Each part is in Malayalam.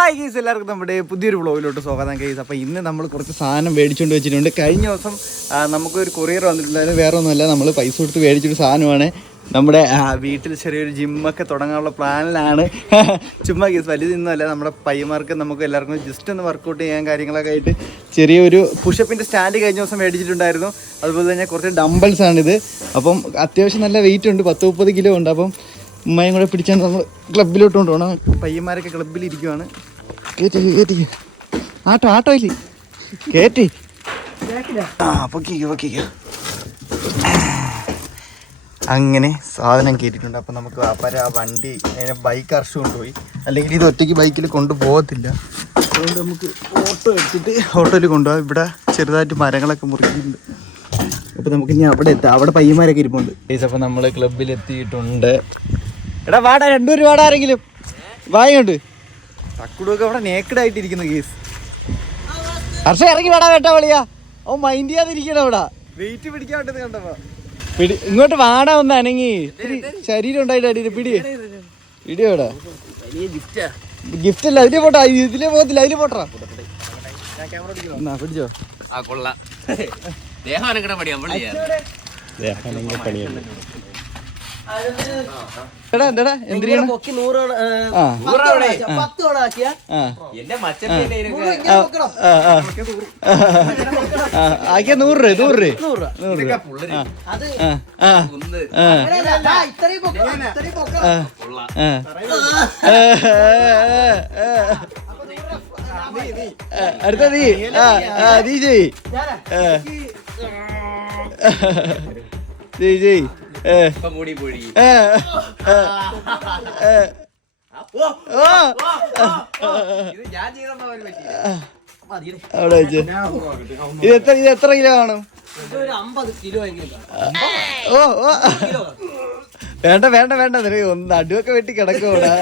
ഹായ് ഗൈസ്, എല്ലാവർക്കും നമ്മുടെ പുതിയൊരു വ്ളോഗിലോട്ട് സ്വാഗതം ഗൈസ്. അപ്പോൾ ഇന്ന് നമ്മൾ കുറച്ച് സാധനം മേടിച്ചുകൊണ്ട് വെച്ചിട്ടുണ്ട്. കഴിഞ്ഞ ദിവസം നമുക്കൊരു കൊറിയർ വന്നിട്ടുണ്ടായിരുന്നു. വേറെ ഒന്നുമല്ല, നമ്മൾ പൈസ കൊടുത്ത് മേടിച്ചൊരു സാധനമാണ്. നമ്മുടെ വീട്ടിൽ ചെറിയൊരു ജിമ്മൊക്കെ തുടങ്ങാനുള്ള പ്ലാനിലാണ്. ചുമ്മാ ഗൈസ്, വലുതൊന്നുമല്ല, നമ്മുടെ പയ്യന്മാർക്ക് നമുക്ക് എല്ലാവർക്കും ജസ്റ്റ് ഒന്ന് വർക്കൗട്ട് ചെയ്യാൻ കാര്യങ്ങളൊക്കെ ആയിട്ട് ചെറിയൊരു പുഷപ്പിൻ്റെ സ്റ്റാൻഡ് കഴിഞ്ഞ ദിവസം മേടിച്ചിട്ടുണ്ടായിരുന്നു. അതുപോലെ തന്നെ കുറച്ച് ഡംബിൾസാണിത്. അപ്പം അത്യാവശ്യം നല്ല വെയിറ്റ് ഉണ്ട്, 10-30 കിലോ ഉണ്ട്. അപ്പം ഉമ്മയും കൂടെ പിടിച്ചാണ് നമ്മൾ ക്ലബിലോട്ട് കൊണ്ടുപോകണം. പയ്യന്മാരൊക്കെ ക്ലബിലിരിക്കുവാണ്. കയറ്റി ആട്ടോ ഇല്ലേ കയറ്റി പൊക്കിക്കോ. അങ്ങനെ സാധനം കയറ്റിയിട്ടുണ്ട്. അപ്പം നമുക്ക് ആ വണ്ടി ബൈക്ക് അർഷ കൊണ്ടുപോയി, അല്ലെങ്കിൽ ഇത് ഒറ്റയ്ക്ക് ബൈക്കിൽ കൊണ്ടുപോകത്തില്ല. അതുകൊണ്ട് നമുക്ക് ഓട്ടോ എടുത്തിട്ട് ഓട്ടോയിൽ കൊണ്ടുപോകാം. ഇവിടെ ചെറുതായിട്ട് മരങ്ങളൊക്കെ മുറിക്കുന്നുണ്ട്. അപ്പോൾ നമുക്ക് ഇനി അവിടെ എത്താം. അവിടെ പയ്യന്മാരൊക്കെ ഇരിപ്പുണ്ട്. അപ്പോൾ നമ്മൾ ക്ലബിലെത്തിയിട്ടുണ്ട്. എടാ വാടാ, രണ്ടുപേരും വാടാ, ആരെങ്കിലും വായുണ്ട്. തക്കുടൊക്കെ അവിടെ നേക്കഡായിട്ടിരിക്കുന്നു കേസ്. ഹർഷ ഇറങ്ങി വാടാ, വേട്ടാ വളിയാ. ഓ മൈൻഡ് ചെയ്യാതിരിക്കണം അവിടെ, വെയിറ്റ് പിടിക്കാൻ പറ്റുന്നത് കണ്ടപ്പോ. ഇങ്ങോട്ട് വാടാ, ഒന്ന് അനങ്ങി. ശരീരം ഉണ്ടായിട്ട് അടിയിൽ പിടിയോടാ. ഗിഫ്റ്റ് അല്ല, അതിലേ പോട്ടാ, ഇതിലേ പോകത്തില്ല, അതിലേ പോട്ടാ. പിടിച്ചോ. എടാ എന്തിനാ ആക്കിയ 100 രൂപ. അടുത്ത നീ ചെയ് ഇത് എത്ര കിലോ കാണും? വേണ്ട നിനക്ക് ഒന്ന് നടുവൊക്കെ വെട്ടി കിടക്കൂടാ.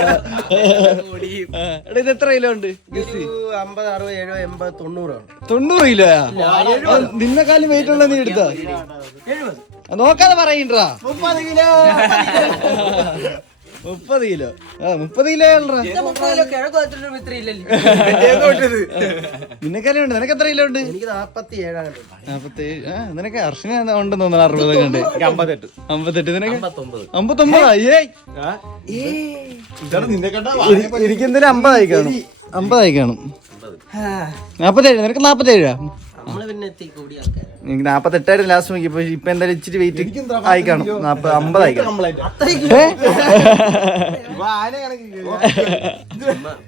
ഇത് എത്ര കിലോ ഉണ്ട്? 50, 60, 70, 80, 90. 90 കിലോയാ? നിന്നെക്കാളും വെയിറ്റ് ഉള്ള നീ എടുത്താ? നോക്കാതെ പറയണ്ടാ. 30 കിലോ. 30 കിലോ. 30 കിലോ നിനക്കല്ലേ ഉണ്ട്? നിനക്ക് എത്ര കിലോ ഉണ്ട്? 47. നിനക്ക് അർഷന ഉണ്ടെന്ന് തോന്നുന്നു. 60 ഉണ്ട്. 58. നിനക്ക് 59. ഇരിക്കുന്നതിന് 50 കാണും. 47. നിനക്ക് 47. 48 ലാസ്റ്റ് നോക്കി. ഇപ്പൊ എന്തായാലും ഇച്ചിരി വെയിറ്റ് ആയി കാണും. 50 ആയി കാണും.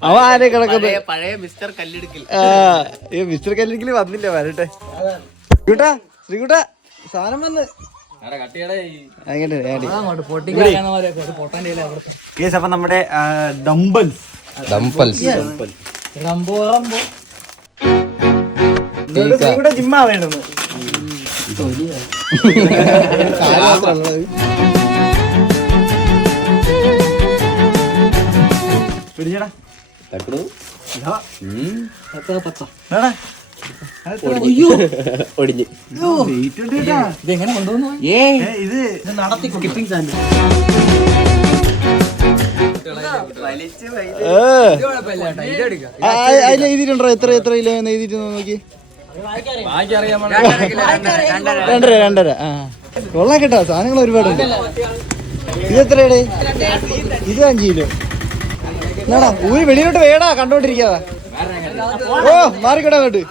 അവ ആരെ കിടക്കുന്നത്? മിസ്റ്റർ കല്ലിടുക്കൽ വന്നില്ല. വരട്ടെ ശ്രീകുട്ടാ, സാധനം വന്ന്. അപ്പൊ നമ്മുടെ ഡംബിൾസ് ജിമ്മാ വേണമെന്ന് പിടിച്ചടാ. ഇതെങ്ങനെ കൊണ്ടുവന്നു? ഇത് നടത്തി സ്കിപ്പിംഗ് സാൻഡ്. അതിൽ എഴുതിയിട്ടുണ്ടോ എത്ര കിലോ എഴുതിയിട്ട് നോക്കി? 2.5. കൊള്ളാം കേട്ടോ, സാധനങ്ങൾ ഒരുപാടുണ്ട്. ഇതെത്രയുടെ? ഇത് 5 കിലോ. എന്നാടാ ഊരി വെളിയിലോട്ട് വേടാ, കണ്ടോണ്ടിരിക്കാതാ. ഓ മാറിക്കടാ അങ്ങോട്ട്.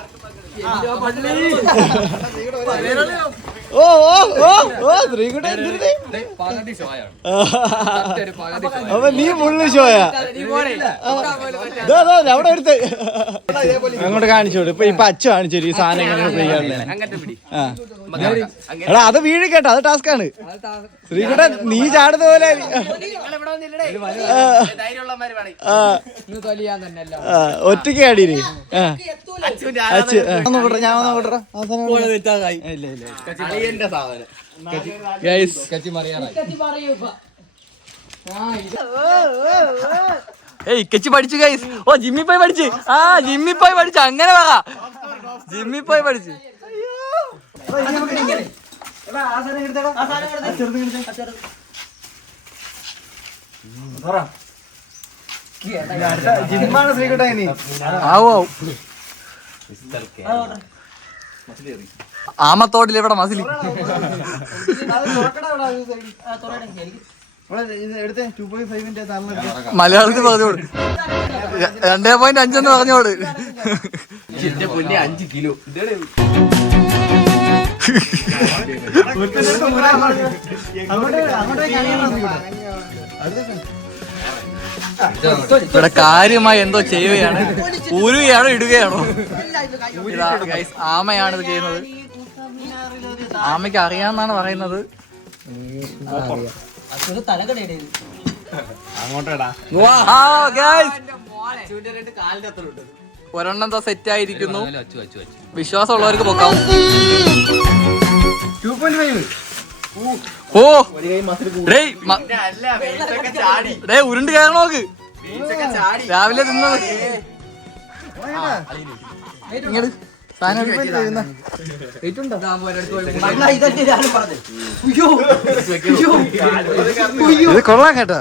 അപ്പൊ നീ ഫുള്ള് ഷോയാ. അവിടെ എടുത്ത് അങ്ങോട്ട് കാണിച്ചോളൂ. ഇപ്പൊ അച്ഛ കാണിച്ചോളൂ ഈ സാധനം എടാ. അത് വീഴി കേട്ടോ, അത് ടാസ്ക് ആണ്. ശ്രീകുട്ട നീ ചാടുന്ന പോലെ ഒറ്റയ്ക്ക് ആടീര്. ഞാൻ ഇക്കച്ചി പഠിച്ചു ഗൈസ്. ഓ ജിമ്മിൽ പോയി പഠിച്ച്. ജിമ്മിൽ പോയി പഠിച്ചു. അങ്ങനെ വാ, ജിമ്മിൽ പോയി പഠിച്ച്. ജിമ്മാണ് ശ്രീകുട്ട ഇനി ആവോ ആമത്തോടിൽ ഇവിടെ മസിലി എടുത്തേ 2.5-ന്റെ മലയാളത്തിൽ പറഞ്ഞോട് 2.5 പറഞ്ഞോട് 5 കിലോ ഇവിടെ കാര്യമായി എന്തോ ചെയ്യുകയാണ്. ഊരുകയാണോ ഇടുകയാണോ? ഗൈസ് ആമയാണ് ഇത് ചെയ്യുന്നത്. ആമയ്ക്ക് അറിയാമെന്നാണ് പറയുന്നത്. ഒരെണ്ണം എന്താ സെറ്റ് ആയിരിക്കുന്നു. വിശ്വാസമുള്ളവർക്ക് പൊക്കാം. ഓ ഉരുണ്ട് കയറണം നോക്ക്. രാവിലെ തിന്നത് ഇത് കൊള്ളാം കേട്ടോ.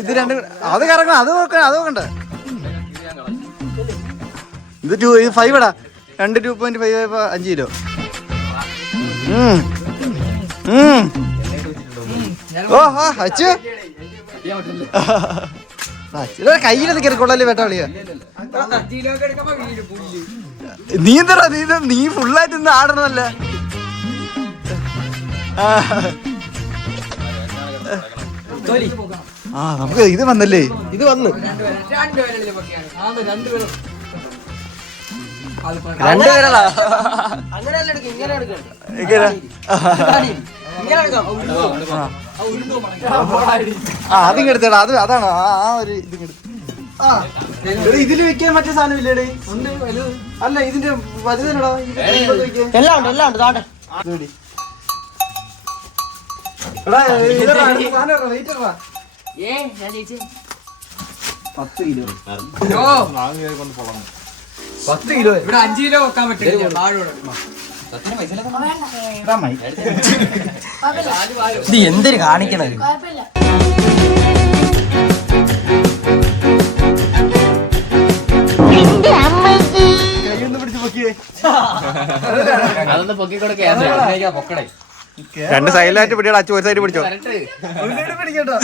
ഇത് രണ്ടും അത് കറങ്ങണം. അത് നോക്കണ്ട. ഇത് 5 ഇടാ. 2.5 5 കിലോ. ഓ അച്ചു കയ്യിലൊന്നും കയറി കൊള്ളല്ലേ വേട്ടാളിയാ. നീ ഫുള്ളായിട്ട് ഇന്ന് ആടണമല്ല. നമുക്ക് ഇത് വന്നല്ലേ. ഇത് വന്നു രണ്ടുപേരടാ. അതിങ്ങ എടുത്തേടാ. അതാണ് ആ ഒരു ഇതില് വെക്കാൻ മറ്റേ സാധനം ഇല്ലേടേ. അല്ല ഇതിന്റെ വലുതനടാ. എല്ലാം ഉണ്ട് താണ്ടെ ഇവിടെ 5 കിലോ വെക്കാൻ പറ്റില്ല. ഇത് എന്തൊരു കാണിക്കണത്. കൈയൊന്ന് പിടിച്ച് പൊക്കിയേ. അതൊന്ന് പൊക്കിക്കൊടുക്കേ. പൊക്കടേ 2 സൈഡിലായിട്ട് പിടിയോടാ. അച്ചു ഒരു സൈഡ് പിടിച്ചോ. പിടിക്കട്ടോ.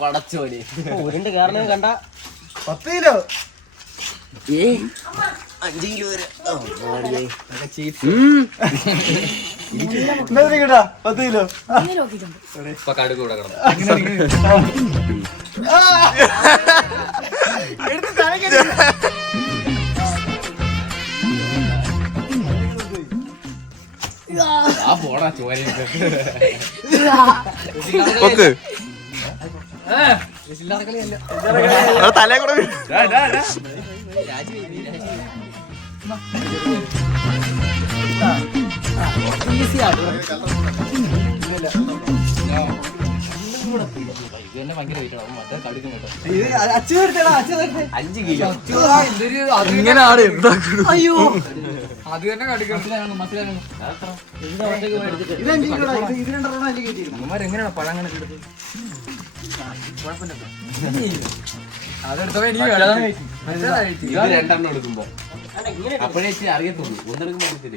പടച്ചോലി ഉരുണ്ട് കാരണം കണ്ട 10 കിലോ. 5 കിലോ വരെ 10 കിലോ. കടുകൂടെ കിടന്നു. ആ പോടാ ചോര തലേ കൂടെ ഇങ്ങനെയാണ്. അയ്യോ അത് തന്നെ കടിക്കണം. എങ്ങനെയാണ് പഴം അങ്ങനെ എടുത്തത്? അതെടുത്തപ്പോ എനിക്ക് രണ്ടെണ്ണം എടുക്കുമ്പോ അപ്പോഴേ അറിയത്തുള്ളൂ. ഒന്നെടുക്കുമ്പോ അറിയത്തില്ല.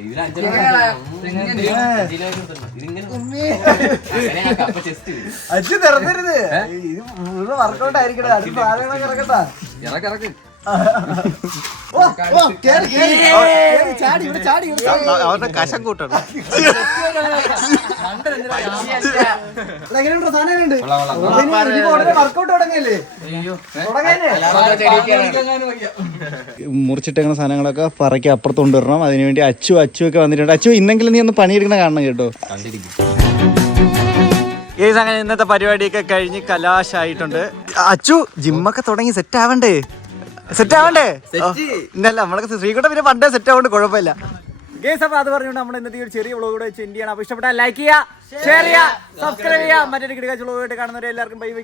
അച്ഛൻ നിറഞ്ഞരുത്. ഇത് വർക്കൗട്ട് ആയിരിക്കട്ടെ. അടുത്ത സാധനങ്ങളൊക്കെ ഇറക്കട്ടാ. ഇറക്കിറക്ക്. അവരുടെ കശം കൂട്ടണം. വർക്കൗട്ട് തുടങ്ങിയല്ലേ. മുറിച്ചിട്ടേക്കുന്ന സാധനങ്ങളൊക്കെ പറയ്ക്ക് അപ്പുറത്ത് കൊണ്ടുവരണം. അതിനുവേണ്ടി അച്ചു ഒക്കെ വന്നിട്ടുണ്ട്. അച്ചു ഇന്നെങ്കിലും നീ ഒന്ന് പണിയെടുക്കണ കാണണം കേട്ടോ. അങ്ങനെ ഇന്നത്തെ പരിപാടിയൊക്കെ കഴിഞ്ഞ് കലാശായിട്ടുണ്ട്. അച്ചു ജിമ്മൊക്കെ തുടങ്ങി സെറ്റ് ആവണ്ടേ. ഇന്നല്ല നമ്മളൊക്കെ ശ്രീകുട്ട പിന്നെ പണ്ടേ സെറ്റ് ആവുകൊണ്ട് കുഴപ്പമില്ല. ഗേസ് അപ്പൊ അത് പറഞ്ഞുകൊണ്ട് നമ്മൾ ഇന്നത്തെ ഒരു ചെറിയ വ്ളോഗ് കൂടെ വെച്ച് എന്ത് ചെയ്യണം. അപ്പൊ ഇഷ്ടപ്പെട്ടാൽ ലൈക്ക് ചെയ്യുക, ഷെയർ ചെയ്യുക, സബ്സ്ക്രൈബ് ചെയ്യുക. മറ്റൊരു കിടക്കാച്ച വ്ളോഗ് ആയിട്ട് കാണുന്നവരെ എല്ലാവർക്കും ബൈ ബൈ.